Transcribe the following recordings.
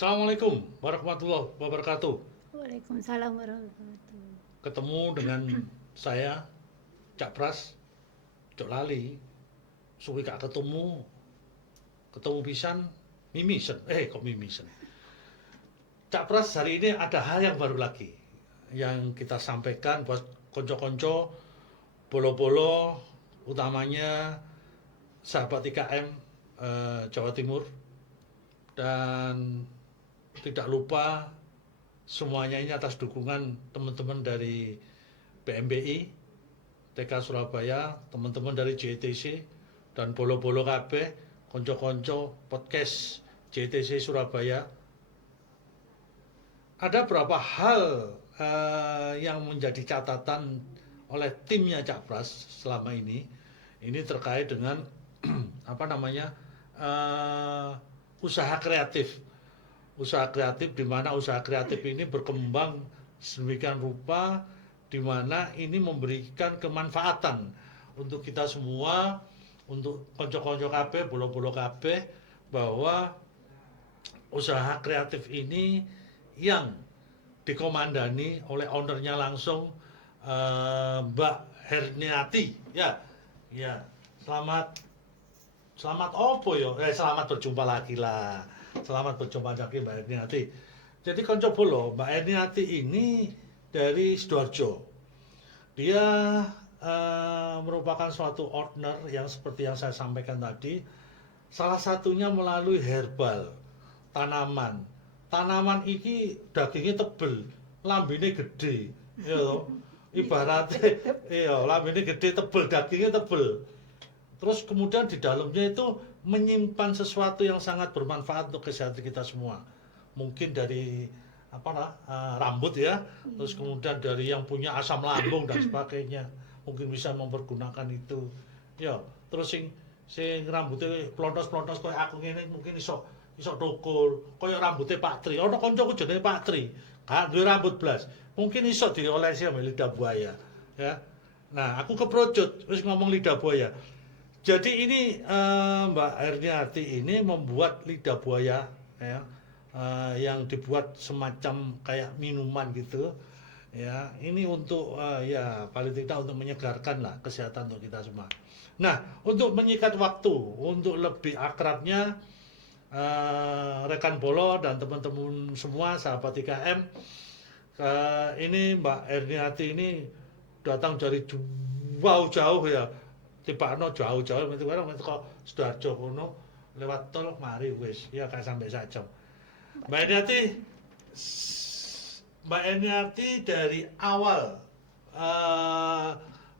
Assalamualaikum warahmatullahi wabarakatuh. Waalaikumsalam warahmatullahi. Ketemu dengan saya, Cak Pras, Cok Lali. Suwi gak ketemu, ketemu pisan, mimisen. Kok mimisen? Cak Pras, hari ini ada hal yang baru lagi yang kita sampaikan buat konco-konco, bolo-bolo, utamanya sahabat IKM Jawa Timur, dan tidak lupa semuanya ini atas dukungan teman-teman dari BMBI, TK Surabaya, teman-teman dari JTC, dan bolo-bolo KB, konco-konco podcast JTC Surabaya. Ada beberapa hal yang menjadi catatan oleh timnya Cak Pras selama ini. Ini terkait dengan apa namanya usaha kreatif. Usaha kreatif, di mana usaha kreatif ini berkembang sedemikian rupa, di mana ini memberikan kemanfaatan untuk kita semua, untuk konco-konco KB, bolo-bolo KB, bahwa usaha kreatif ini yang dikomandani oleh ownernya langsung, Mbak Herniati. Ya, selamat selamat opo yo? Selamat berjumpa lagi lah. Selamat berjumpa lagi Mbak Herniati. Jadi konco bolo, Mbak Herniati ini dari Sidoarjo. Dia merupakan suatu owner yang seperti yang saya sampaikan tadi. Salah satunya melalui herbal, tanaman. Tanaman ini dagingnya tebel, lambene gede, ya toh. Ibaratnya, iya, lambene gede, tebel, dagingnya tebel. Terus kemudian di dalamnya itu menyimpan sesuatu yang sangat bermanfaat untuk kesehatan kita semua. Mungkin dari apa lah, rambut ya, terus Iya. kemudian dari yang punya asam lambung dan sebagainya, mungkin bisa mempergunakan itu. Ya, terus sing rambutnya plontos-plontos kayak aku ngene mungkin iso iso tukul, kayak rambutnya Pak Tri. Ono kancaku jenenge Pak Tri, gak duwe rambut blas. Mungkin iso diolesi sama lidah buaya, ya. Nah, aku keprojot wis ngomong lidah buaya. Jadi ini Mbak Herniati ini membuat lidah buaya, ya, yang dibuat semacam kayak minuman gitu, ya. Ini untuk ya paling tidak untuk menyegarkan lah kesehatan untuk kita semua. Nah, untuk menyikat waktu, untuk lebih akrabnya rekan Bolo dan teman-teman semua sahabat IKM, ini Mbak Erniati ini datang dari jauh-jauh ya, tibakno jauh-jauh itu kan kok Sidoarjo kono lewat tol mari wis ya kan sampai sajam. Mbak Mbak Erniati, Tirta. Mbak Erniati dari awal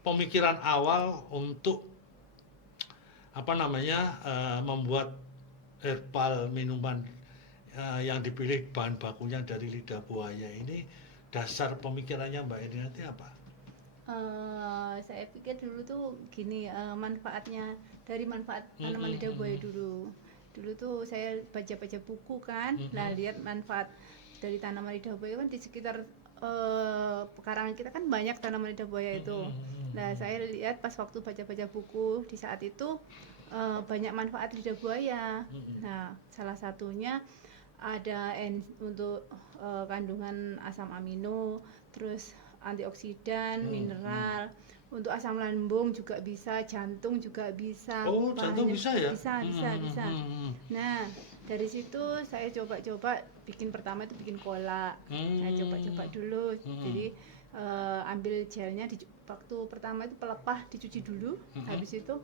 pemikiran awal untuk apa namanya membuat herbal minuman yang dipilih bahan bakunya dari lidah buaya ini, dasar pemikirannya Mbak Erniati apa? Saya pikir dulu tuh gini, manfaatnya dari manfaat Mm, tanaman mm, lidah buaya mm, dulu. Dulu tuh saya baca-baca buku kan, mm, nah mm, lihat manfaat dari tanaman lidah buaya kan di sekitar pekarangan kita kan banyak tanaman lidah buaya mm, itu. mm, Nah, mm, saya lihat pas waktu baca-baca buku di saat itu banyak manfaat lidah buaya. mm, mm, Nah, salah satunya ada untuk kandungan asam amino, terus antioksidan, mm, mm. mineral. Untuk asam lambung juga bisa, jantung juga bisa, Oh, jantung bahannya bisa ya? bisa, Mm, bisa, mm, bisa. mm, Nah, dari situ saya coba-coba bikin, pertama itu bikin kolak. mm, Saya coba-coba mm, dulu. mm, mm, Jadi ambil gelnya waktu pertama itu pelepah dicuci dulu, mm, mm, habis itu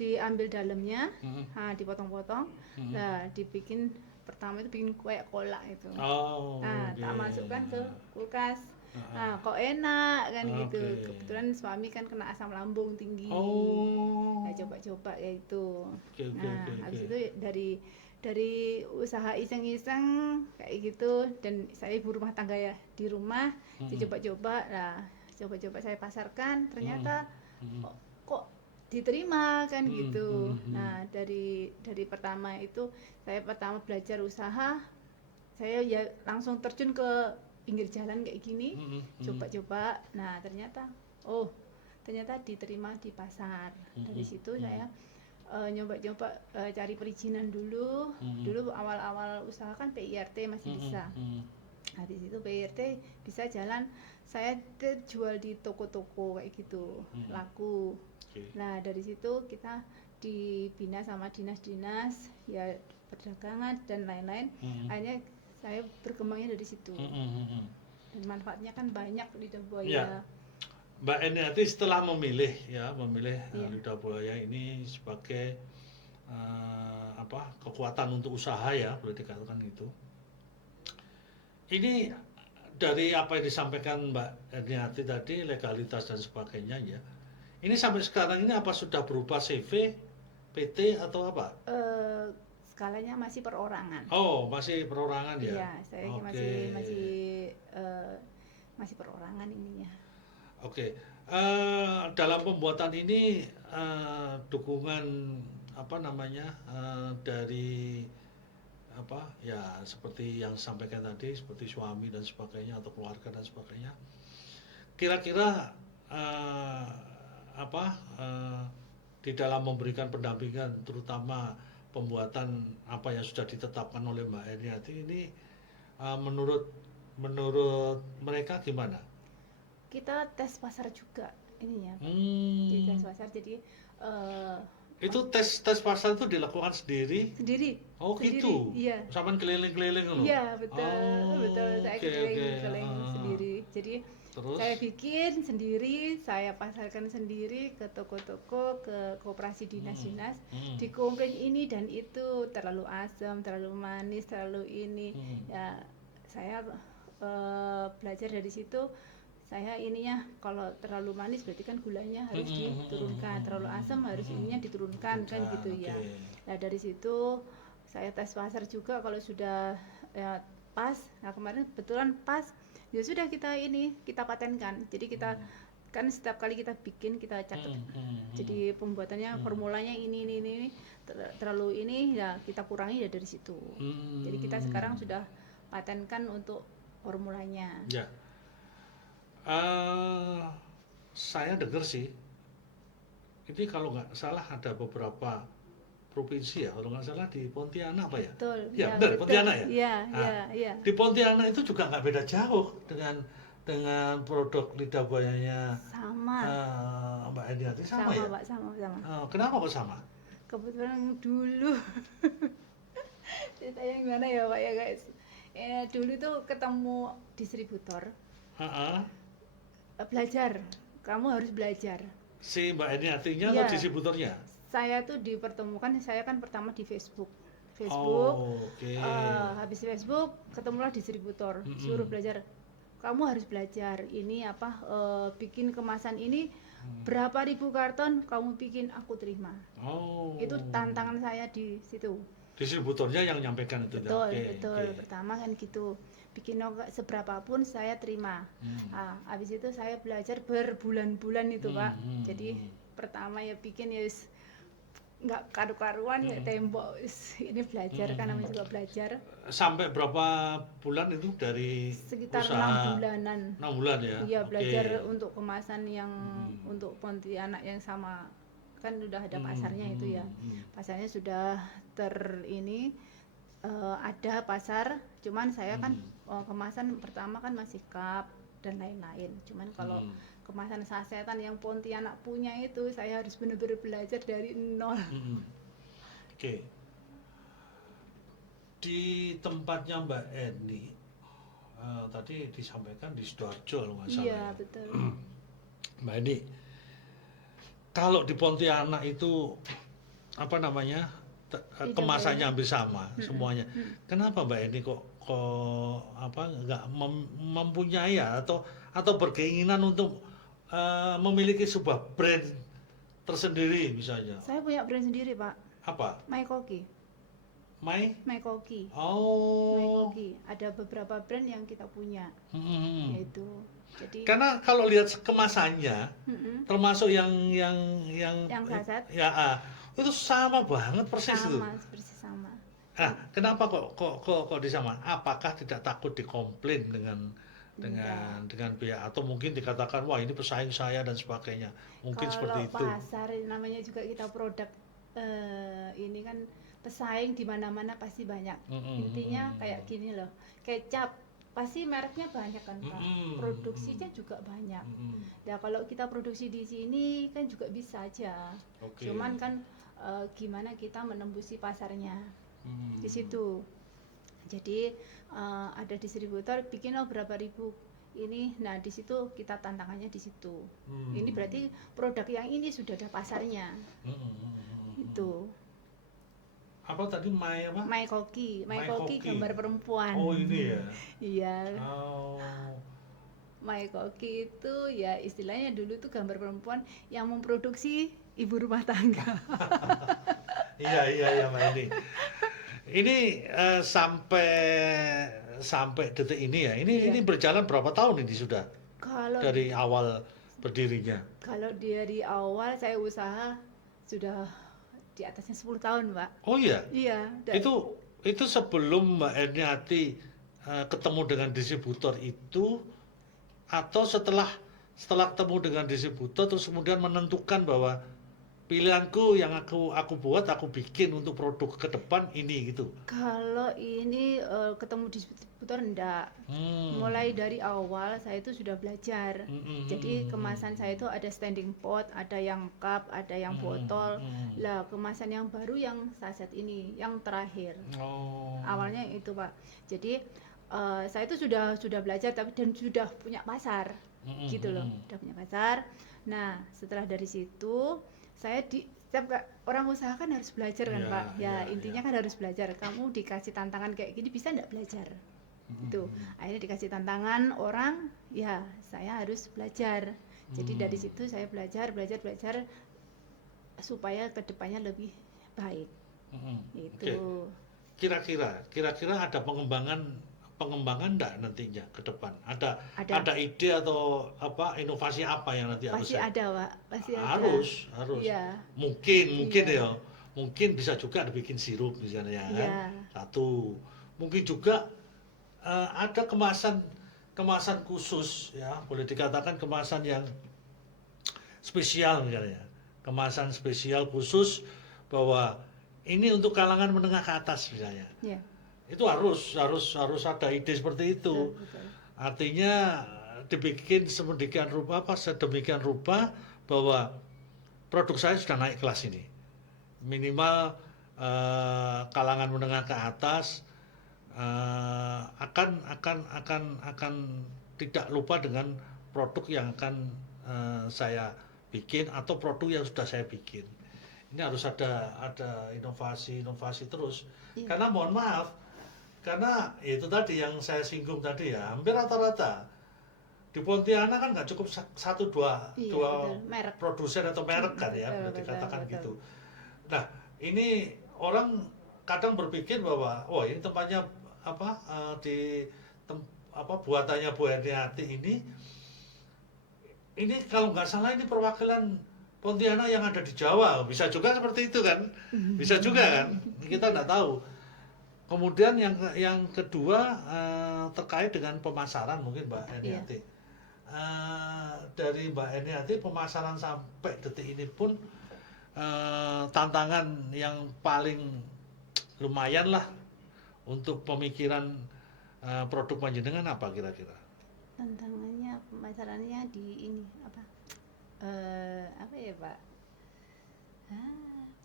diambil dalamnya, mm, nah, dipotong-potong, mm. nah dibikin, pertama itu bikin kayak kolak itu. Oh, Nah, tak masukkan ke oke. kulkas. Ah, Nah, kok enak kan ah, gitu. oke. Kebetulan suami kan kena asam lambung tinggi. Nah, Oh, coba-coba ya itu. oke, oke, oke, Nah, oke. habis itu dari usaha iseng-iseng kayak gitu, dan saya ibu rumah tangga ya di rumah, saya Mm, coba-coba lah, coba-coba saya pasarkan, mm, ternyata mm, kok diterima kan mm, gitu. mm, mm, Nah, dari pertama itu saya pertama belajar usaha, saya ya langsung terjun ke pinggir jalan kayak gini, mm, mm, coba-coba. Nah, ternyata oh, ternyata diterima di pasar. mm, Dari mm, situ mm. saya nyoba-nyoba cari perizinan dulu. Dulu awal-awal usaha kan PIRT masih bisa. Habis itu PIRT bisa jalan, saya jual di toko-toko kayak gitu, laku. Oke. Nah dari situ kita dibina sama dinas-dinas ya, perdagangan dan lain-lain. Akhirnya saya berkembangnya dari situ. Dan manfaatnya kan banyak lidah buaya. Ya. Mbak Eniati setelah memilih Iya. lidah buaya ini sebagai kekuatan untuk usaha ya, boleh dikatakan gitu. Ini dari apa yang disampaikan Mbak Eniati tadi, legalitas dan sebagainya ya. Ini sampai sekarang ini apa sudah berubah CV, PT atau apa? Skalanya masih perorangan. Oh, masih perorangan ya? Iya, saya Oke. masih perorangan ininya. Oke. Dalam pembuatan ini dukungan dari seperti yang sampaikan tadi, seperti suami dan sebagainya atau keluarga dan sebagainya. Kira-kira di dalam memberikan pendampingan, terutama pembuatan apa yang sudah ditetapkan oleh Mbak Eniati ini, menurut mereka gimana? Kita tes pasar juga ininya, Pak. Di tes pasar, jadi itu tes pasar itu dilakukan sendiri? Sendiri. Oh sendiri, gitu. iya. Sampai keliling-keliling loh. Iya, betul. Oh, betul. Saya keliling-keliling sendiri. Jadi terus? saya bikin sendiri, saya pasarkan sendiri ke toko-toko, ke koperasi dinas-dinas. Dikomplain ini dan itu, terlalu asam, terlalu manis, terlalu ini. Ya, saya belajar dari situ. Saya ininya, kalau terlalu manis berarti kan gulanya harus diturunkan, terlalu asam harus ininya diturunkan, kan gitu ya. Nah dari situ saya tes pasar juga, kalau sudah ya pas. Nah kemarin kebetulan pas, ya sudah kita patenkan. Jadi kita kan setiap kali kita bikin kita catat. Jadi pembuatannya formulanya ini terlalu ini ya kita kurangi ya dari situ. Jadi kita sekarang sudah patenkan untuk formulanya. Ya. Saya dengar sih, ini kalau nggak salah ada beberapa provinsi ya, kalau nggak salah di Pontianak apa ya? Betul. Ya, benar, betul. Pontianak ya? Iya. Di Pontianak itu juga nggak beda jauh dengan produk lidah buayanya Sama. Mbak Eniati, sama ya? Pak, sama. Kenapa kok sama? Kebetulan dulu ceritanya gimana ya Pak ya guys. Dulu tuh ketemu distributor. Belajar, kamu harus belajar. Si Mbak Eniatinya atau distributornya? Saya tuh dipertemukan, saya kan pertama di Facebook. Habis Facebook ketemulah distributor, suruh belajar. Kamu harus belajar ini bikin kemasan ini berapa ribu karton kamu bikin, aku terima. Itu tantangan saya di situ. Distributornya yang menyampaikan itu. Betul. Pertama kan gitu, bikin seberapapun saya terima. Habis itu saya belajar berbulan-bulan itu Pak. Jadi pertama ya bikin ya nggak karu-karuan ya tembok ini belajar kan namanya juga belajar. Sampai berapa bulan itu dari sekitar usaha? 6 bulanan. 6 bulan ya? Iya, belajar untuk kemasan yang untuk Pontianak yang sama, kan udah ada pasarnya itu ya. Pasarnya sudah ada pasar, cuman saya kan kemasan pertama kan masih cup dan lain-lain. Cuman kalau kemasan sasetan yang Pontianak punya itu saya harus benar-benar belajar dari nol. Oke. Di tempatnya Mbak Eni tadi disampaikan di Sidoarjo kalau nggak salah. Iya, betul. Mbak Eni, kalau di Pontianak itu kemasannya hampir sama semuanya. Kenapa Mbak Eni kok nggak mempunyai atau berkeinginan untuk memiliki sebuah brand tersendiri misalnya? Saya punya brand sendiri Pak. Apa? My Koki. My Koki. Oh. My Koki. Ada beberapa brand yang kita punya. Yaitu. Jadi. Karena kalau lihat kemasannya, termasuk yang saset. Ya, itu sama banget persis itu. Persis sama. Kenapa kok disama? Apakah tidak takut dikomplain dengan pihak, atau mungkin dikatakan wah ini pesaing saya dan sebagainya, mungkin kalau seperti itu? Kalau pasar namanya juga kita produk ini kan pesaing di mana-mana pasti banyak. Intinya kayak gini loh, kecap pasti mereknya banyak kan Pak, produksinya juga banyak. Nah kalau kita produksi di sini kan juga bisa aja, cuman kan gimana kita menembusi pasarnya di situ. Jadi ada distributor bikin berapa ribu ini, nah di situ kita tantangannya di situ. Ini berarti produk yang ini sudah ada pasarnya. Itu. Apa tadi apa? My Koki gambar perempuan. Oh ini ya. Iya. Oh. My Koki itu ya istilahnya dulu tuh gambar perempuan yang memproduksi ibu rumah tangga. Iya Mbak ini. Ini sampai detik ini ya. Ini berjalan berapa tahun ini sudah? Kalau dari awal berdirinya. Kalau dari awal saya usaha sudah di atasnya 10 tahun, Pak. Oh iya? Iya. Itu sebelum Mbak Erniati ketemu dengan distributor itu, atau setelah ketemu dengan distributor terus kemudian menentukan bahwa pilihanku yang aku buat, aku bikin untuk produk ke depan ini gitu. Kalau ini ketemu distributor enggak. Mulai dari awal saya itu sudah belajar. Jadi kemasan saya itu ada standing pot, ada yang cup, ada yang botol. Lah kemasan yang baru yang saset ini, yang terakhir. Awalnya itu Pak. Jadi saya itu sudah belajar dan sudah punya pasar, gitu loh. Sudah punya pasar. Nah setelah dari situ saya setiap orang usaha kan harus belajar kan Pak, intinya kan harus belajar. Kamu dikasih tantangan kayak gini bisa enggak belajar? Itu akhirnya dikasih tantangan orang, ya saya harus belajar. Jadi dari situ saya belajar supaya kedepannya lebih baik. Itu. Kira-kira ada pengembangan enggak nantinya ke depan? Ada ide atau inovasi apa yang nanti pasti harus ada Pak, pasti ada. Harus. Iya. Mungkin ya. Mungkin bisa juga dibikin sirup misalnya kan. Satu. Mungkin juga ada kemasan khusus ya, boleh dikatakan kemasan yang spesial misalnya. Kemasan spesial khusus bahwa ini untuk kalangan menengah ke atas misalnya. Itu harus ada ide seperti itu. Betul. Artinya dibikin sedemikian rupa bahwa produk saya sudah naik kelas ini. Minimal kalangan menengah ke atas akan tidak lupa dengan produk yang akan saya bikin atau produk yang sudah saya bikin. Ini harus ada inovasi terus. Karena mohon maaf, karena itu tadi yang saya singgung tadi ya, hampir rata-rata di Pontianak kan nggak cukup satu dua produsen atau merek kan ya, boleh dikatakan gitu. Nah ini orang kadang berpikir bahwa ini tempatnya buatannya Bu Erniati ini kalau nggak salah ini perwakilan Pontianak yang ada di Jawa, bisa juga seperti itu kan, bisa juga kan, kita nggak tahu. Kemudian yang kedua terkait dengan pemasaran mungkin Mbak Erniati. Dari Mbak Erniati pemasaran sampai detik ini pun tantangan yang paling lumayan lah untuk pemikiran produk panjenengan apa kira-kira? Tantangannya pemasarannya di ini apa ya Pak?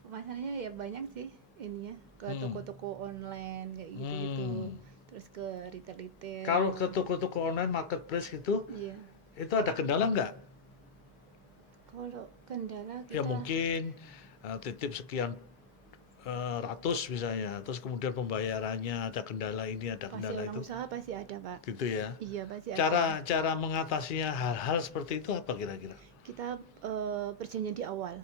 Pemasarannya ya banyak sih ininya, ke toko-toko online kayak gitu, terus ke retail. Kalau ke toko-toko online marketplace gitu, itu ada kendala nggak? Kalau kendala kita ya mungkin titip sekian ratus misalnya, terus kemudian pembayarannya ada kendala ini, ada kendala itu. Usaha pasti ada Pak. Gitu ya. Iya pasti ada. Cara mengatasinya hal-hal seperti itu apa kira-kira? Kita perjanjian di awal.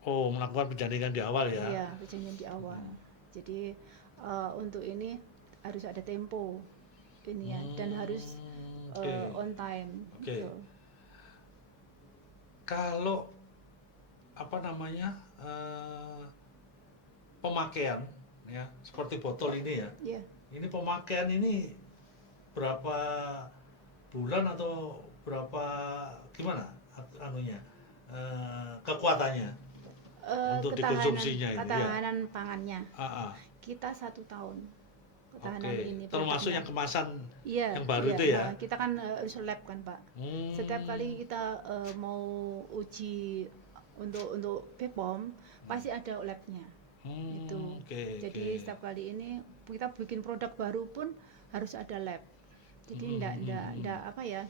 Oh, melakukan perjanjian di awal ya? Iya, perjanjian di awal. Jadi untuk ini harus ada tempo ini ya, dan harus on time. Gitu. Kalau pemakaian ya, seperti botol ini ya. Ini pemakaian ini berapa bulan atau berapa gimana kekuatannya? untuk dikonsumsinya ini? Ya. Ketahanan pangannya. Ah, ah. Kita 1 tahun ketahanan Oke. ini. Termasuk produknya. yang kemasan Iya, yang baru iya. itu ya? Kita kan harus lab kan Pak. Setiap kali kita mau uji untuk BPOM pasti ada labnya. Itu. Jadi setiap kali ini kita bikin produk baru pun harus ada lab. Jadi ndak apa ya,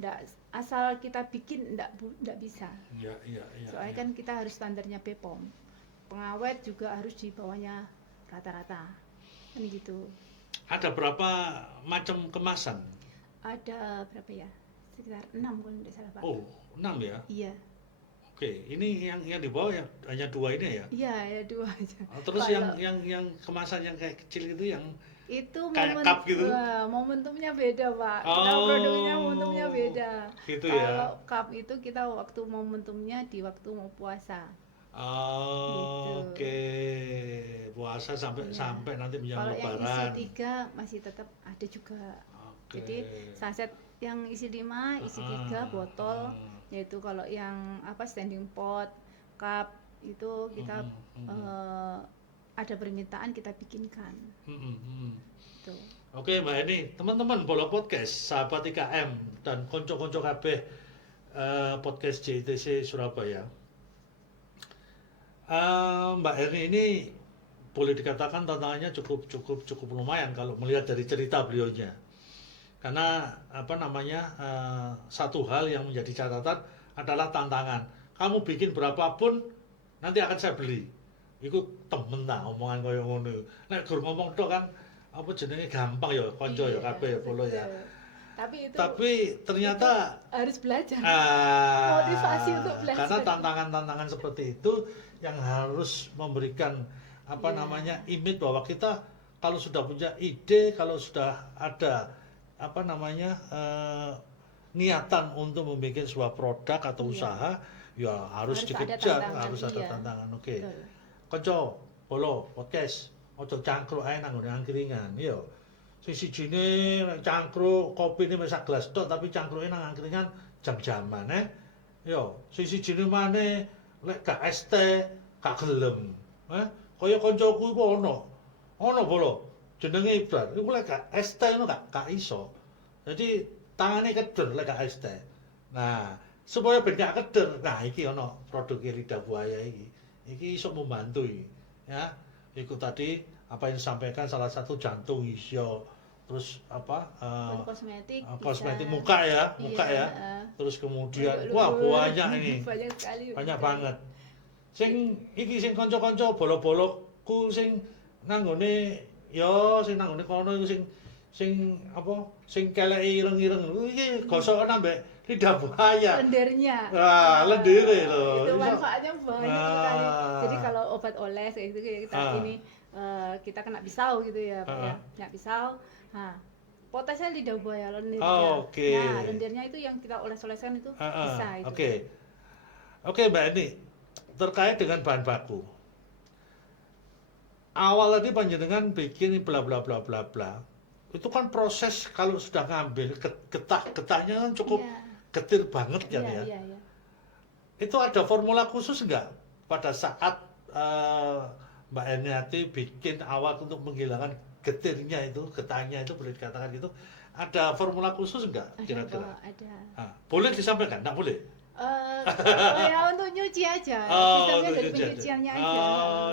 ndak asal kita bikin ndak bisa. Iya. Soalnya kan kita harus standarnya BPOM. Pengawet juga harus di bawahnya rata-rata. Kan gitu. Ada berapa macam kemasan? Ada berapa ya? Sekitar 6 kalau tidak salah Pak. Oh, 6 ya? Iya. Oke, ini yang di bawah ya hanya 2 ini ya? Iya, ya 2 aja. Terus Kalau yang kemasan yang kayak kecil itu yang itu kayak cup gitu? momentumnya beda Pak. Oh, Kita produknya momentumnya beda. Gitu Kalau ya? cup itu kita waktu momentumnya di waktu mau puasa. Oh, Gitu. oke. Puasa sampai Iya. nanti menjelang Kalau yang isi lebaran. 3 masih tetap ada juga. Oke. Jadi saset yang isi 5, isi 3 botol, yaitu kalau yang standing pot, cup itu kita ada permintaan kita bikinkan. Gitu. Oke Mbak Eni, teman-teman Bola Podcast, sahabat IKM dan konco-konco kabeh podcast JTC Surabaya. Mbak Eni ini boleh dikatakan tantangannya cukup lumayan kalau melihat dari cerita beliaunya. Karena satu hal yang menjadi catatan adalah tantangan. Kamu bikin berapapun nanti akan saya beli. Iku temen tak omongan koyo ngono. Nek gur ngomong tok kan apa jenenge gampang ya kanca ya kabeh ya polo ya. Tapi ternyata harus belajar. Ah, Motivasi untuk belajar. Karena tantangan-tantangan seperti itu yang harus memberikan image bahwa kita kalau sudah punya ide, kalau sudah ada niatan untuk membuat sebuah produk atau usaha, ya harus dikejar, harus ada tantangan. Oke. Kanca Polo podcast, ojo cangkruk ae nang nggon angkringan, ya. Sing sijine cangkruk kopine wis sak gelas tok tapi cangkruke nang angkringan jam-jaman Yo, sing sijine maneh lek gak es teh gak gelem. Kaya kancaku iku ono Polo. Jenenge Ibrar. Iku lek gak es teh ngono gak iso. Jadi tangane keder lek gak es teh. Nah, supaya ben gak keder. Nah, iki ono produk lidah buaya iki. Iki iso membantu iki. Ya, iku tadi apa yang disampaikan salah satu jantung iso, terus kosmetik muka ya, terus kemudian banyak ini, banyak banget. Sing kanca-kanca bolo-boloku sing nanggone kono iku sing keleki ireng-ireng iki gosokan ambek lidah buaya. Lendirnya. Lendire lho. Itu manfaatnya banyak sekali. Jadi kalau obat oles kayak gitu kita kena pisau gitu ya, Pak ya. Kena pisau. Nah, potesnya lidah buaya lendirnya. Nah, lendirnya itu yang kita oles-oleskan itu bisa itu. Oke, Mbak Eni. Terkait dengan bahan baku. Awal tadi panjenengan bikin bla bla bla bla bla. Itu kan proses kalau sudah ngambil getahnya kan cukup getir banget kan ya. Iya. Itu ada formula khusus enggak pada saat Mbak Eniati bikin awal untuk menghilangkan getahnya itu boleh dikatakan gitu. Ada formula khusus enggak kira-kira? Ada. Boleh disampaikan? Enggak boleh? Ya untuk nyuci aja. Sistemnya dari pencuciannya aja.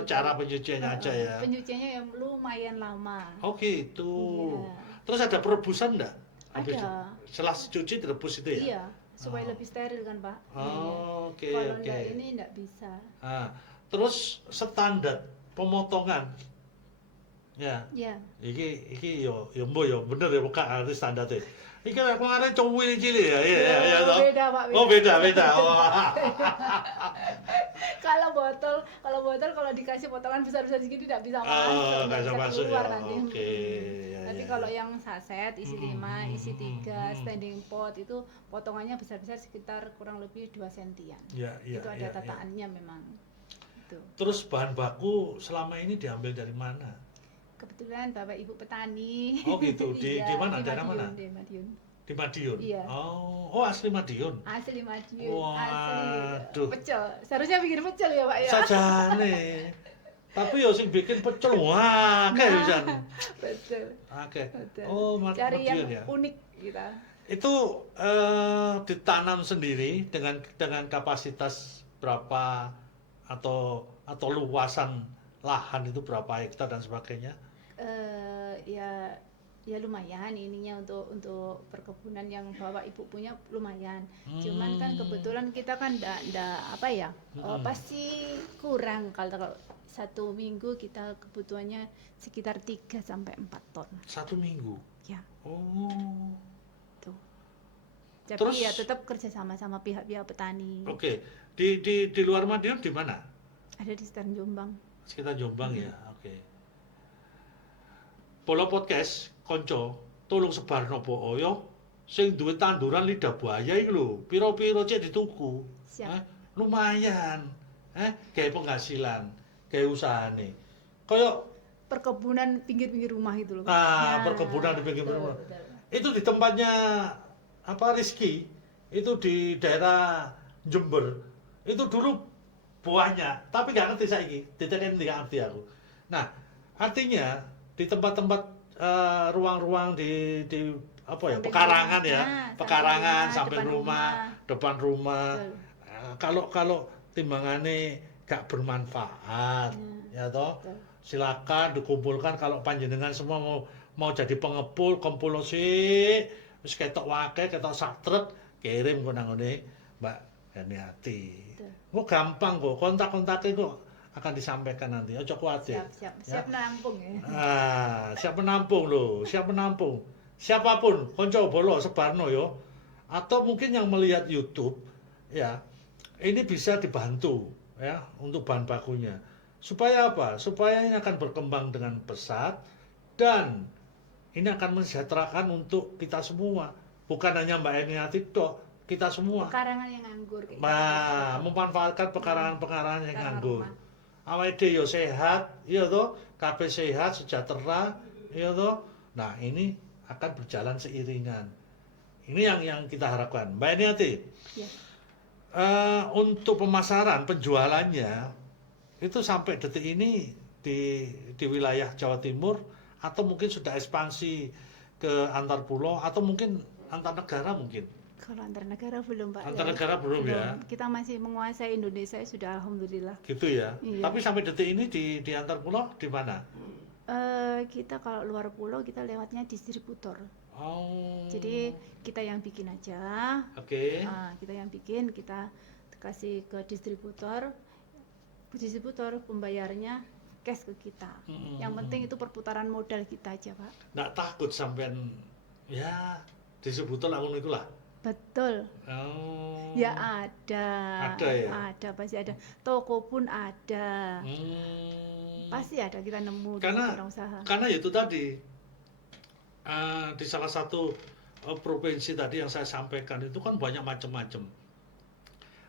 Cara pencuciannya aja ya. Pencuciannya yang lumayan lama. Oh gitu. Iya. Terus ada perebusan enggak? Ada. Setelah cuci direbus itu ya? Iya, supaya lebih steril kan Pak. Oke. Kalau enggak ini enggak bisa. Terus standar pemotongan. Ya. Iya. Iki yo mbok yo bener ya bukan arti standarte. Iki lek kemarin cuwil cilik ya. Iya. Beda Pak. Oh beda. Kalau botol kalau dikasih potongan besar-besar segini tidak bisa masuk. Nggak bisa masuk ya. Nanti. Oke. Tapi kalau yang saset isi 5, isi 3, standing pot itu potongannya besar-besar sekitar kurang lebih 2 sentian. Iya. Itu ada tataannya memang. Itu. Terus bahan baku selama ini diambil dari mana? Kebetulan Bapak Ibu petani. Oh gitu. Di mana? Daerah mana? Di Madiun. Di Madiun. Iya. Oh asli Madiun. Asli Madiun, asli Waduh. pecel. Seharusnya bikin pecel ya Pak ya. Sajane. Tapi yo sing bikin pecel wah akeh Nah, pisan. betul, Akeh. betul. Oh, Cari yang Madiun ya. unik kita. Itu ditanam sendiri dengan kapasitas berapa atau luasan lahan itu berapa hektar dan sebagainya? Ya ya lumayan ininya untuk perkebunan yang bapak ibu punya lumayan. Cuman kan kebetulan kita kan ndak apa ya, pasti kurang kalau 1 minggu kita kebutuhannya sekitar 3 sampai 4 ton. 1 minggu. Ya, Oh. tuh. Tapi Terus ya tetap kerja sama pihak-pihak petani. oke. Di luar Madiun di mana? Ada di sekitar Jombang. Sekitar Jombang ya. Oke. Polo podcast konco tolong sebarno po yo sing duwe tanduran lidah buaya iku lho. Piro-piro cek dituku. Siap. Lumayan. Gawe penghasilan, gawe usahane. Kaya Perkebunan pinggir-pinggir rumah itu loh. Pak. perkebunan di pinggir betul, rumah. betul. Itu di tempatnya Rizky, itu di daerah Jember. Itu dulu banyak, tapi nggak ngerti saiki. Diteken nggak ngerti aku. Nah, artinya di tempat-tempat ruang-ruang di apa ya, Samping pekarangan rumah. ya, Nah, pekarangan, samping samping rumah, rumah, depan rumah. Betul. Kalau timbangane gak bermanfaat, ya toh, Betul. silakan dikumpulkan. Kalau panjenengan semua mau jadi pengepul, kumpul sih, wis ketok wakil, ketok sak truk, kirim kok nang ngene Mbak Haniati. Betul. Kok gampang kok, kontak-kontaknya kok akan disampaikan nanti. Ojo kuatir. Siap nampung ya. Siap menampung loh, siap menampung. Siapapun, konco bolo sebarno yo. Atau mungkin yang melihat YouTube, ya, ini bisa dibantu ya untuk bahan bakunya. Supaya apa? Supaya ini akan berkembang dengan pesat dan ini akan mensejahterakan untuk kita semua. Bukan hanya Mbak Eniati tok, kita semua. Pekarangan yang nganggur kayak Memanfaatkan pekarangan-pekarangan yang Pekarangan nganggur. rumah. Awake dhewe yo sehat, iya toh, kabeh sehat, sejahtera, iya toh. Nah, ini akan berjalan seiringan. Ini yang kita harapkan. Mbak Eniati, Ya. untuk pemasaran penjualannya itu sampai detik ini di wilayah Jawa Timur atau mungkin sudah ekspansi ke antar pulau atau mungkin antar negara mungkin. Kalau antar negara belum Pak. Antar ya. negara belum ya. Kita masih menguasai Indonesia sudah alhamdulillah. Gitu ya. Iya. Tapi sampai detik ini di antar pulau di mana? Kita kalau luar pulau kita lewatnya distributor. Oh. Jadi kita yang bikin aja. Oke. Kita yang bikin, kita kasih ke distributor. Distributor pembayarnya cash ke kita. Yang penting itu perputaran modal kita aja Pak. Nggak takut sampean ya distributor langsung itulah. Betul. Oh. Ya ada. Ada ya? Ada, pasti ada. Toko pun ada. Pasti ada, kita nemu di Karena orang usaha. karena itu tadi di salah satu provinsi tadi yang saya sampaikan itu kan banyak macam-macam.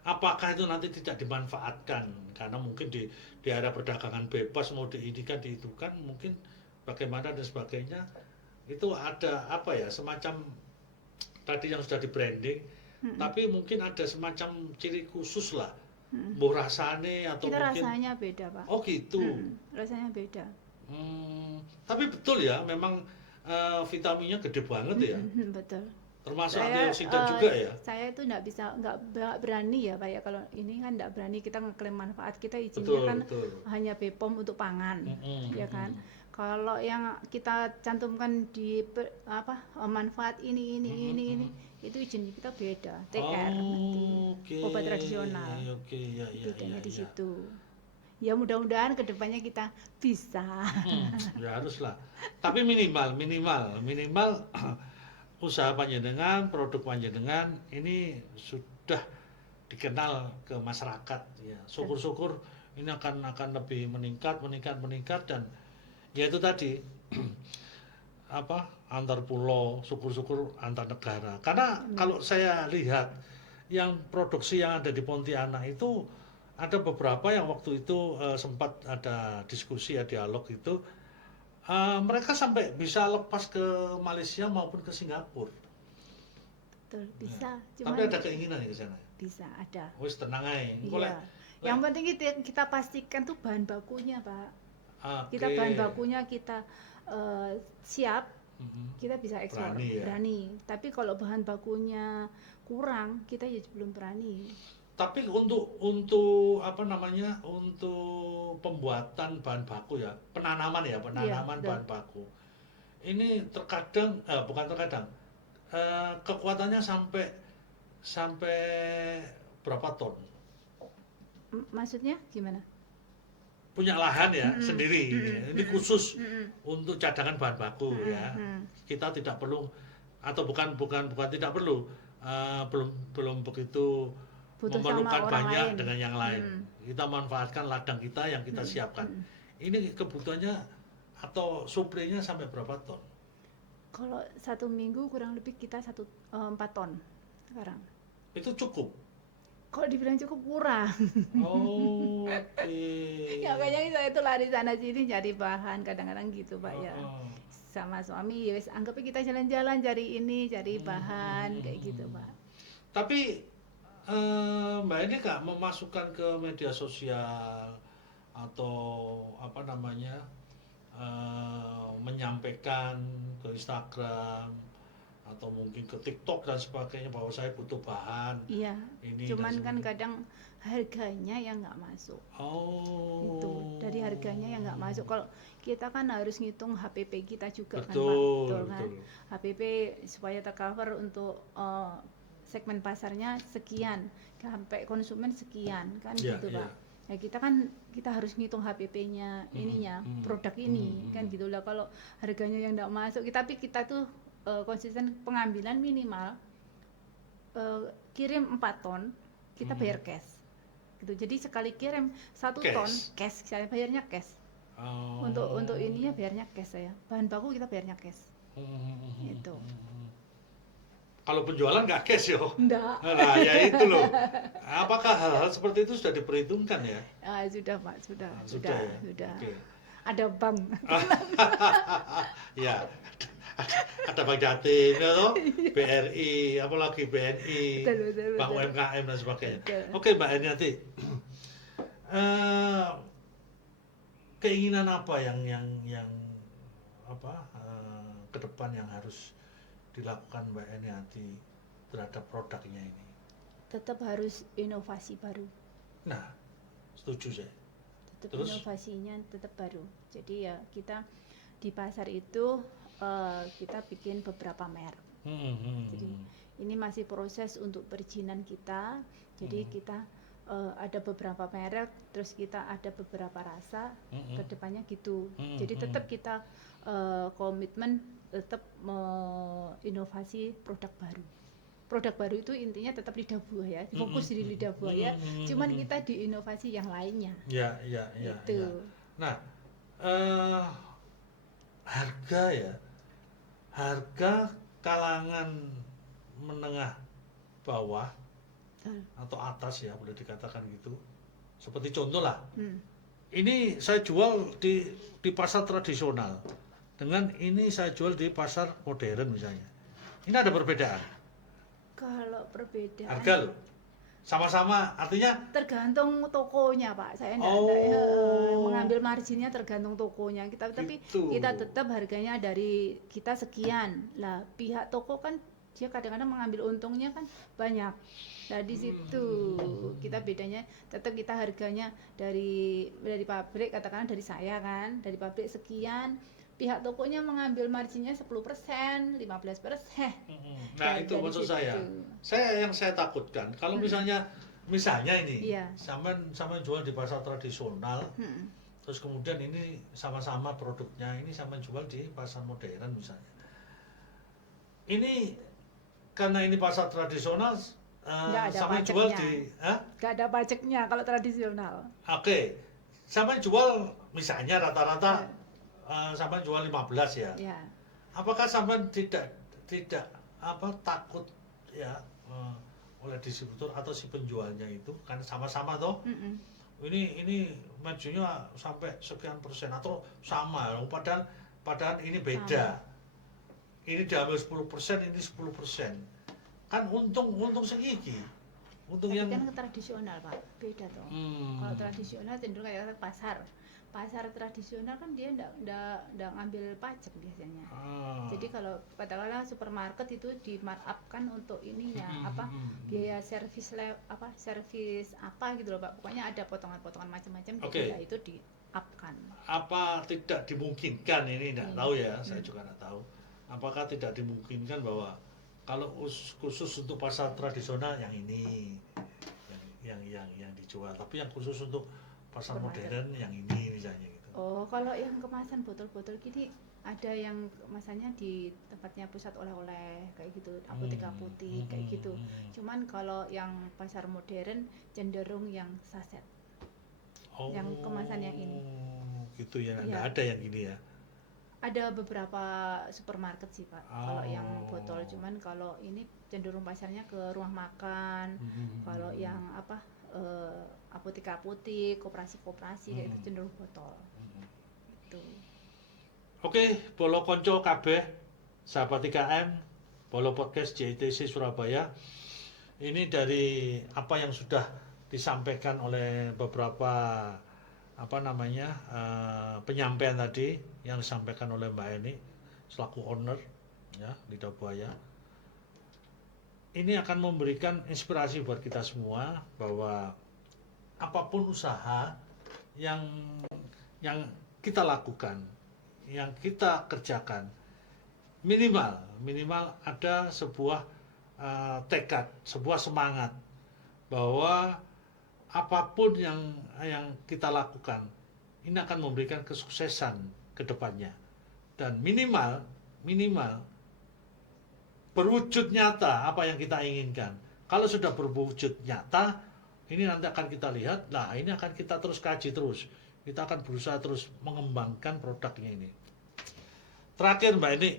Apakah itu nanti tidak dimanfaatkan karena mungkin di area perdagangan bebas mau diidikan diitukan mungkin bagaimana dan sebagainya itu ada apa ya semacam tadi yang sudah di branding tapi mungkin ada semacam ciri khusus lah mbok rasane atau Kita mungkin rasanya beda Pak. oh gitu. Rasanya beda. Tapi betul ya memang vitaminnya gede banget ya. Betul. Termasuk Saya, antioksidan juga ya. Saya itu nggak berani ya Pak ya, kalau ini kan nggak berani kita ngeklaim manfaat, kita izinnya Betul, kan betul. hanya BPOM untuk pangan, ya kan. Kalau yang kita cantumkan di manfaat ini itu izin kita beda, TR nanti, Oke. obat tradisional, Oke, ya, bedanya di situ. Ya mudah-mudahan kedepannya kita bisa. Ya haruslah. Tapi minimal usaha panjenengan, produk panjenengan ini sudah dikenal ke masyarakat ya. Syukur-syukur ini akan lebih meningkat dan ya itu tadi antar pulau, syukur-syukur antar negara. Karena kalau saya lihat yang produksi yang ada di Pontianak itu ada beberapa yang waktu itu sempat ada diskusi ya, dialog itu mereka sampai bisa lepas ke Malaysia maupun ke Singapura. betul bisa. Tapi ada keinginan ya ke sana. Bisa ada. Wis tenang aja. Iya. Yang penting kita pastikan tuh bahan bakunya, Pak. Kita Oke. bahan bakunya kita siap, kita bisa ekspor, Berani, ya? berani. Tapi kalau bahan bakunya kurang, kita ya belum berani. Tapi untuk apa namanya, untuk pembuatan bahan baku ya, penanaman Iya, bahan baku. Ini terkadang, bukan terkadang, kekuatannya sampai berapa ton? Maksudnya gimana? Punya lahan ya sendiri. Ini khusus untuk cadangan bahan baku ya. Kita tidak perlu, atau bukan tidak perlu, belum begitu Butuh memerlukan sama orang banyak lain. dengan yang lain. Kita manfaatkan ladang kita yang kita siapkan. Ini kebutuhannya atau suplainya sampai berapa ton? Kalau 1 minggu kurang lebih kita 4 ton sekarang. Itu cukup. Kalau dibilang cukup kurang. Oh, oke. Ya kayaknya saya itu lari sana sini cari bahan kadang-kadang gitu, Pak ya. Sama suami ya wis anggapnya kita jalan-jalan cari ini, cari bahan kayak gitu, Pak. Tapi Mbak ini Kak memasukkan ke media sosial atau apa namanya, menyampaikan ke Instagram atau mungkin ke TikTok dan sebagainya bahwa saya butuh bahan Iya. ini. Cuman dan kan sebagainya. kadang harganya yang nggak masuk. Oh. Itu dari harganya yang nggak masuk. Kalau kita kan harus ngitung HPP kita juga kan, Pak. Betul, Betul kan? betul. HPP supaya tercover untuk segmen pasarnya sekian, sampai konsumen sekian kan Iya, gitu, iya. Pak. Ya kita harus ngitung HPP-nya ininya, produk ini kan gitu lah. Kalau harganya yang nggak masuk, tapi kita tuh konsisten pengambilan minimal kirim 4 ton, kita bayar cash. Gitu. Jadi sekali kirim 1 ton cash, saya bayarnya cash. Oh. Untuk ininya bayarnya cash saya. Bahan baku kita bayarnya cash. Gitu. Kalau penjualan nggak cash yo. Enggak. Nah, ya itu loh. Apakah hal-hal seperti itu sudah diperhitungkan ya? Sudah, Pak, sudah. Ya? Okay. Ada bank. Ya. Ada Bank Jatim, ya toh? BRI, apalagi BNI, Betul. Bank UMKM dan sebagainya. Betul. Oke, Mbak Eniati. Keinginan apa yang apa ke depan yang harus dilakukan Mbak Eniati terhadap produknya ini? Tetap harus inovasi baru. Nah, setuju saya. Tetap Terus? inovasinya tetap baru. Jadi ya kita di pasar itu kita bikin beberapa merek. Jadi ini masih proses untuk perizinan kita. Jadi kita ada beberapa merek, terus kita ada beberapa rasa. Kedepannya gitu. Jadi tetap kita komitmen tetap inovasi produk baru. Produk baru itu intinya tetap lidah buah ya, fokus di lidah buah ya. Cuman kita di inovasi yang lainnya. Ya. Itu. Ya. Nah, harga kalangan menengah bawah atau atas ya, boleh dikatakan gitu. Seperti contoh lah, ini saya jual di pasar tradisional, dengan ini saya jual di pasar modern misalnya. Ini ada perbedaan. Kalau perbedaan Harga loh, sama-sama, artinya tergantung tokonya, Pak. Saya mengambil marginnya tergantung tokonya. Tapi gitu. kita tetap harganya dari kita sekian. Lah, pihak toko kan dia kadang-kadang mengambil untungnya kan banyak. Nah, di situ kita bedanya tetap kita harganya dari pabrik, katakanlah dari saya kan, dari pabrik sekian. Pihak tokonya mengambil marginnya 10%, 15%. Nah, itu maksud saya. Yang saya takutkan kalau misalnya ini sama jual di pasar tradisional, terus kemudian ini sama-sama produknya ini sama jual di pasar modern misalnya. Ini karena ini pasar tradisional sama jual di nggak ada pajaknya kalau tradisional. Oke. Sama jual misalnya rata-rata sama jual 15 ya. Apakah sama tidak takut ya oleh distributor atau si penjualnya itu kan sama-sama toh? Ini majunya sampai sekian persen atau sama, padahal ini beda. Ini diambil 10%, ini 10%. kan untung segigi. Untung Tapi yang kan tradisional Pak, beda toh. Kalau tradisional cenderung kayak pasar. Pasar tradisional kan dia ndak ngambil pajak biasanya. Jadi kalau katakanlah supermarket itu di markup kan untuk ininya biaya servis servis apa gitu loh Pak. Pokoknya ada potongan-potongan macam-macam jadi itu di up kan. Apa tidak dimungkinkan ini tidak tahu ya, saya juga tidak tahu. Apakah tidak dimungkinkan bahwa kalau khusus untuk pasar tradisional yang ini yang dijual, tapi yang khusus untuk pasar modern yang ini misalnya gitu. Oh, kalau yang kemasan botol-botol gini ada yang kemasannya di tempatnya pusat oleh-oleh kayak gitu, apotek-apotek kayak gitu. Cuman kalau yang pasar modern cenderung yang saset. Yang kemasan yang ini. Gitu ya, enggak ada yang gini ya. Ada beberapa supermarket sih Pak, kalau yang botol, cuman kalau ini cenderung pasarnya ke rumah makan, kalau yang apotek-apotek, koperasi-koperasi kayak itu cenderung botol. Gitu. Oke, bolo konco kabeh, sahabat IKM, bolo podcast JITC Surabaya. Ini dari apa yang sudah disampaikan oleh beberapa penyampaian tadi yang disampaikan oleh Mbak Eni selaku owner ya Lidah Buaya. Ini akan memberikan inspirasi buat kita semua bahwa apapun usaha yang kita lakukan, yang kita kerjakan, minimal ada sebuah tekad, sebuah semangat bahwa apapun yang kita lakukan ini akan memberikan kesuksesan ke depannya, dan minimal berwujud nyata apa yang kita inginkan. Kalau sudah berwujud nyata, ini nanti akan kita lihat, nah ini akan kita terus kaji terus. Kita akan berusaha terus mengembangkan produknya ini. Terakhir Mbak ini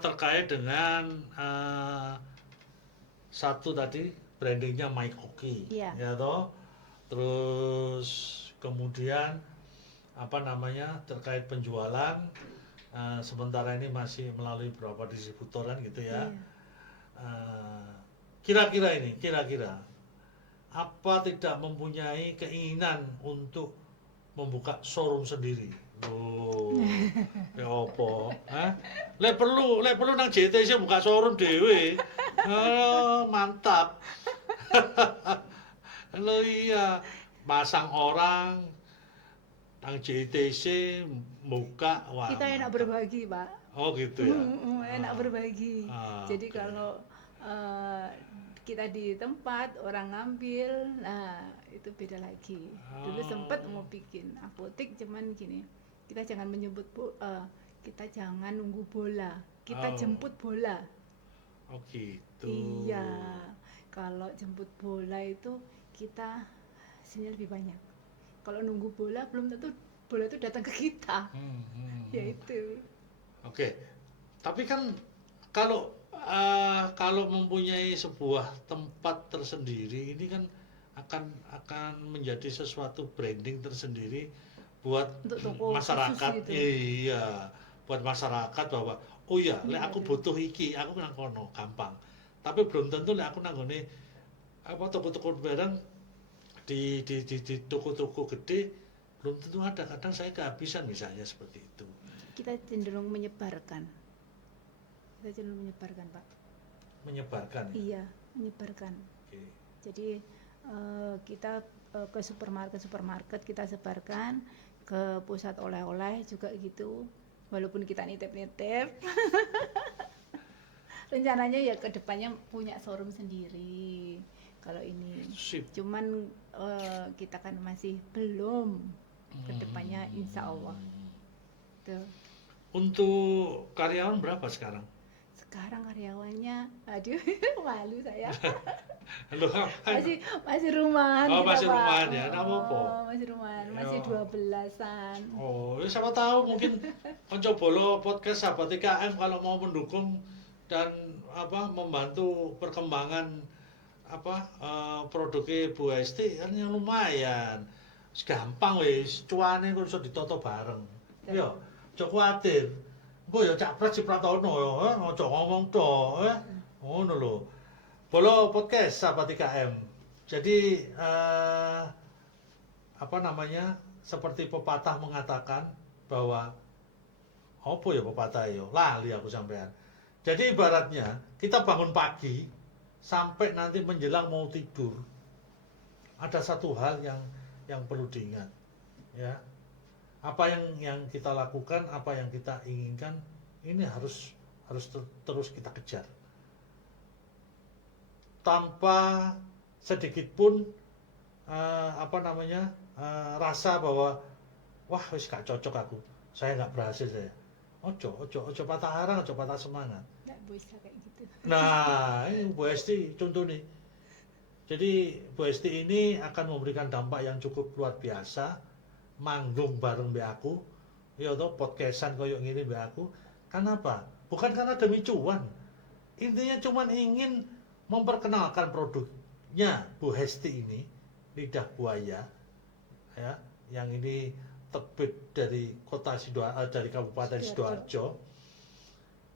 terkait dengan satu tadi brandingnya My Koki, ya toh. Terus kemudian terkait penjualan. Sementara ini masih melalui beberapa distributor kan gitu ya. Kira-kira apa tidak mempunyai keinginan untuk membuka showroom sendiri? Ya apa? Lek perlu nang JTC buka showroom dhewe. Mantap. Lo iya, pasang orang nang JTC buka, wah. Kita enak berbagi, Pak. Oh gitu ya. Enak berbagi. Jadi kalau kita di tempat orang ngambil, nah itu beda lagi. Dulu sempat mau bikin apotek, cuman gini, kita jangan kita jangan nunggu bola, kita jemput bola. Oh gitu. Iya, kalau jemput bola itu kita hasilnya lebih banyak. Kalau nunggu bola belum tentu bola itu datang ke kita. Ya itu. Oke. Tapi kan kalau mempunyai sebuah tempat tersendiri ini kan akan menjadi sesuatu branding tersendiri buat masyarakat. Iya, buat masyarakat bahwa oh iya, lek aku butuh iki, aku nang kono gampang. Tapi belum tentu lek aku nanggone toko-toko barang di toko-toko gede belum tentu ada, kadang saya kehabisan misalnya seperti itu. Kita cenderung menyebarkan. Pak. Menyebarkan? Iya, menyebarkan. Okay. Jadi kita ke supermarket kita sebarkan, ke pusat oleh-oleh juga gitu. Walaupun kita nitip-nitip. Rencananya ya ke depannya punya showroom sendiri. Kalau ini, cuman kita kan masih belum, kedepannya insya Allah. Tuh. Untuk karyawan berapa sekarang? Sekarang karyawannya, aduh malu saya. masih rumahan. Oh masih rumahan ya, nama apa? Masih rumahan, masih 12-an. Oh, ya siapa tahu mungkin Konco Bolo Podcast Sahabat IKM kalau mau mendukung dan membantu perkembangan produknya Bu Esti kan yang lumayan, gampang wis, cuane kok iso ditoto bareng. Yo, aja kuwatir. Engko ya Cak Pras Cipratono ya, aja ngomong tok, ngono lho. Bolo podcast sahabat IKM. Jadi apa namanya? Seperti pepatah mengatakan bahwa apa ya pepatah yo? Lali aku sampean. Jadi ibaratnya kita bangun pagi sampai nanti menjelang mau tidur, ada satu hal yang perlu diingat, ya. Apa yang kita lakukan, apa yang kita inginkan, ini harus terus kita kejar tanpa sedikit pun apa namanya rasa bahwa wah wis gak cocok aku, saya nggak berhasil saya. Ojo patah arang, ojo patah semangat. Nggak bisa kayak gitu. Nah, ini Bu Esti contoh nih. Jadi Bu Esti ini akan memberikan dampak yang cukup luar biasa, manggung bareng mbak aku, ya toh podcastan koyo ngene mbak aku. Kenapa? Bukan karena demi cuan. Intinya cuman ingin memperkenalkan produknya Bu Hesti ini, lidah buaya, ya, yang ini terbit dari kota dari Kabupaten Sidoarjo.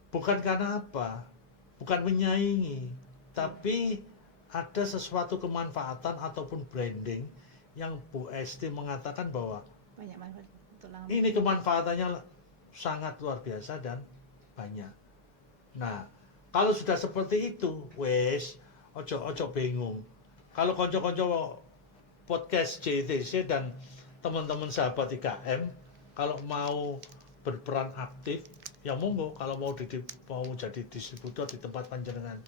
Bukan karena apa? Bukan menyaingi, tapi ada sesuatu kemanfaatan ataupun branding yang Bu Esti mengatakan bahwa Banyak manfaat untuk lambung. ini kemanfaatannya sangat luar biasa dan banyak. Nah, kalau sudah seperti itu, wes ojo bingung. Kalau konco-konco podcast JTC dan teman-teman sahabat IKM kalau mau berperan aktif, ya monggo. Kalau mau jadi distributor di tempat panjenengan,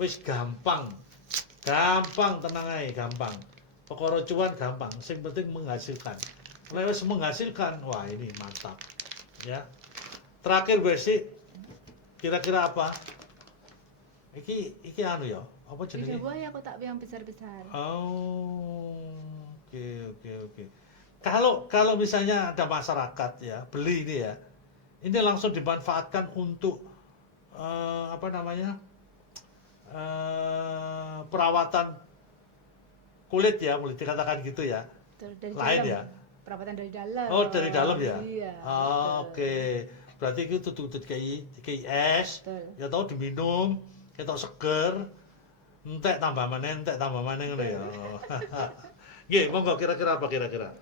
wes gampang tenang aja, gampang. Pokoknya cuan gampang, yang penting menghasilkan. Kalau wes menghasilkan, wah ini mantap, ya. Terakhir wes sih, kira-kira apa? Iki anu ya, apa jenenge? Lidah buaya kotak yang besar-besar. Oh, oke. Kalau misalnya ada masyarakat ya beli ini ya, ini langsung dimanfaatkan untuk apa namanya perawatan kulit ya, boleh dikatakan gitu ya. Dari Lain dalam. ya. Perawatan dari dalam. Oh dari dalam ya. Iya. Oh, oke. Berarti itu tutut kayak es, Betul. ya tahu diminum, ketok seger, entek tambah maneh ngono ya. Nggih, monggo kira-kira apa kira-kira?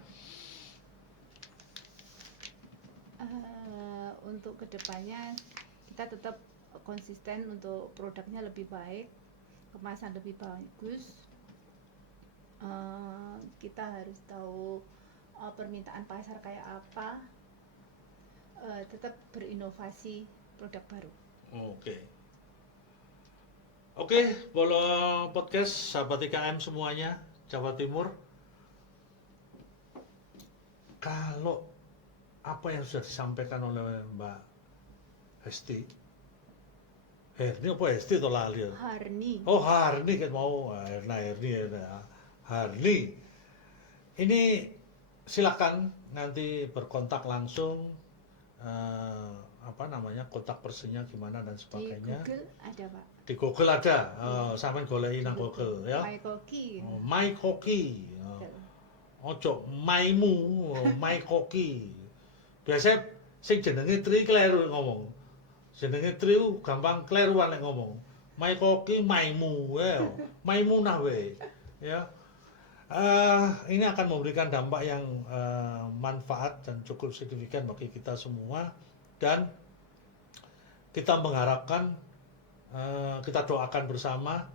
Untuk kedepannya kita tetap konsisten untuk produknya lebih baik, kemasan lebih bagus. Kita harus tahu permintaan pasar kayak apa, tetap berinovasi produk baru. Oke, Bolo Podcast sahabat IKM semuanya Jawa Timur. Kalau apa yang sudah disampaikan oleh Mbak Hesti, Herni apa Hesti atau lali? Harni. Oh Harni kan mau, Harni. Ini silakan nanti berkontak langsung, apa namanya, kontak personnya gimana dan Di sebagainya. Google ada, Pak. Di Google ada, sampean goleki nang Google ya. My Koki. My Koki. Ojo maimu, My Koki. Biasanya sing jenenge Tri kleru ngomong. Jenenge Tri gampang kleruan nek ngomong. My Koki, maimu, ya. Maimunah we. Ya. Ini akan memberikan dampak yang manfaat dan cukup signifikan bagi kita semua, dan kita mengharapkan, kita doakan bersama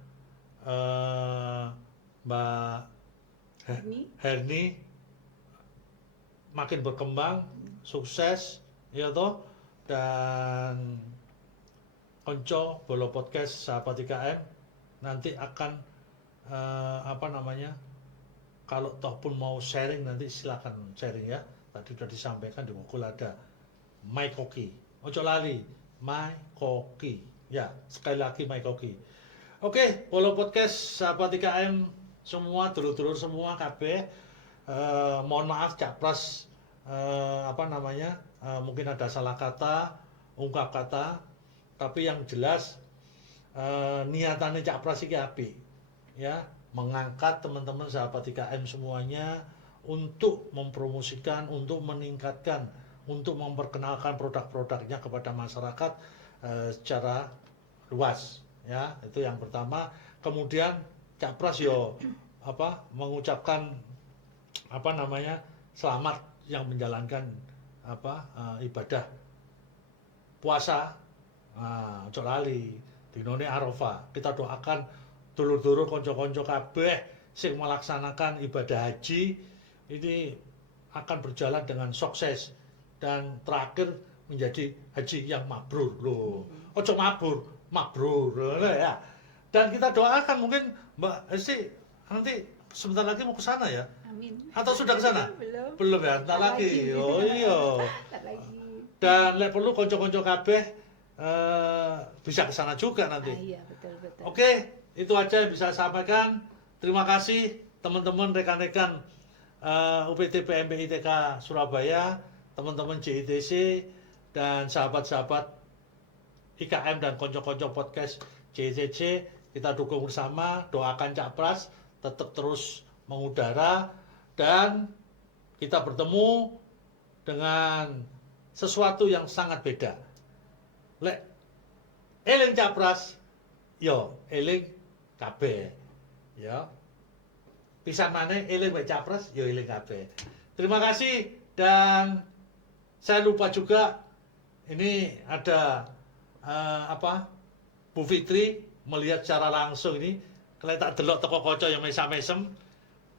Mbak Herni makin berkembang, sukses, ya toh, dan konco Bolo Podcast sahabat IKM nanti akan apa namanya, kalau toh pun mau sharing nanti silakan sharing ya. Tadi sudah disampaikan di Google ada My Koki. Ojo lali, My Koki. Ya, sekali lagi My Koki. Oke, Bolo Podcast sahabat IKM semua, dulur-dulur semua kabeh, mohon maaf Cak Pras, apa namanya, mungkin ada salah kata, ungkap kata, tapi yang jelas niatannya Cak Pras iki apik, ya, mengangkat teman-teman sahabat IKM semuanya untuk mempromosikan, untuk meningkatkan, untuk memperkenalkan produk-produknya kepada masyarakat secara luas, ya, itu yang pertama. Kemudian Capres yo mengucapkan selamat yang menjalankan ibadah puasa. Ojo lali dinone Arafah. Kita doakan dulur-dulur kanca-kanca kabeh sing melaksanakan ibadah haji ini akan berjalan dengan sukses dan terakhir menjadi haji yang mabrur loh. Ojo mabrur, mabrur loh ya. Dan kita doakan mungkin Mbak Esti nanti sebentar lagi mau ke sana ya? Amin. Atau sudah ke sana? Belum. Belum ya, entar lagi. Oh iya. Tak lagi. Dan lek perlu kanca-kanca kabeh bisa ke sana juga nanti. Iya, betul. Oke, itu aja yang bisa saya sampaikan. Terima kasih teman-teman rekan-rekan UPT PMP ITK Surabaya, teman-teman JITC dan sahabat-sahabat IKM dan konco-konco podcast JITC. Kita dukung bersama, doakan Capres tetap terus mengudara dan kita bertemu dengan sesuatu yang sangat beda. Lek eling Capres yo eling kabeh ya. Pisan maneh eling wae Capres yo eling kabeh. Terima kasih dan saya lupa juga ini ada Bu Fitri melihat secara langsung ini. Kalau tak delok toko kaca yang mesam-mesem,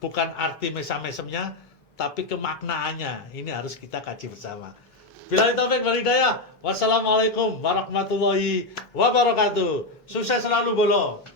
bukan arti mesam-mesemnya tapi kemaknaannya. Ini harus kita kaji bersama. Billahi taufik wal hidayah. Wassalamualaikum warahmatullahi wabarakatuh. Sukses selalu, Bolo.